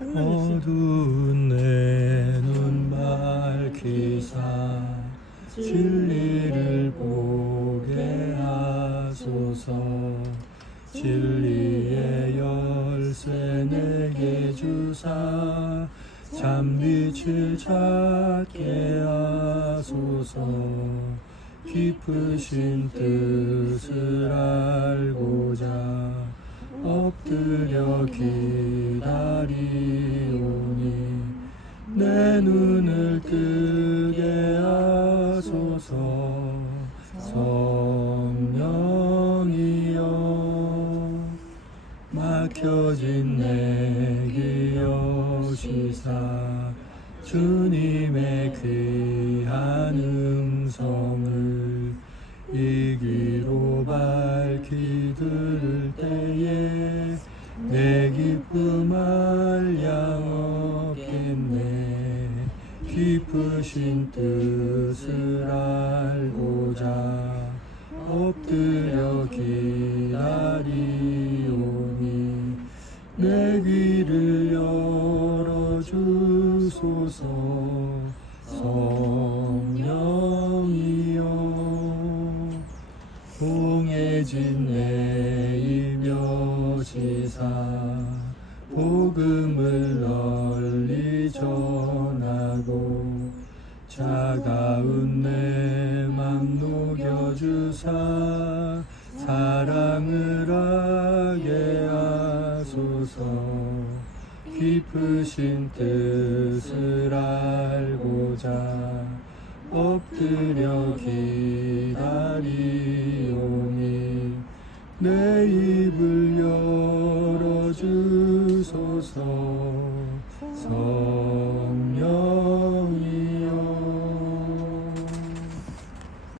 어두운 내 눈 밝히사 진리를 보게 하소서. 진리의 열쇠 내게 주사 참빛을 찾게 하소서. 깊으신 뜻을 알 엎드려 기다리오니 내 눈을 뜨게 하소서. 성령이여 막혀진 내 기 여시사. 주님의 귀한 음성을 이기로 밝히 들을 때에 내 기쁨 알량 없겠네. 깊으신 뜻을 알고자 엎드려 기다리오니 내 귀를 열어주소서. 성령이여 공해진 내 이며시사 복음을 널리 전하고 차가운 내 맘 녹여주사 사랑을 하게 하소서. 깊으신 뜻을 알고자 엎드려 기다리오니 내 입을 열어 주소서. 성령.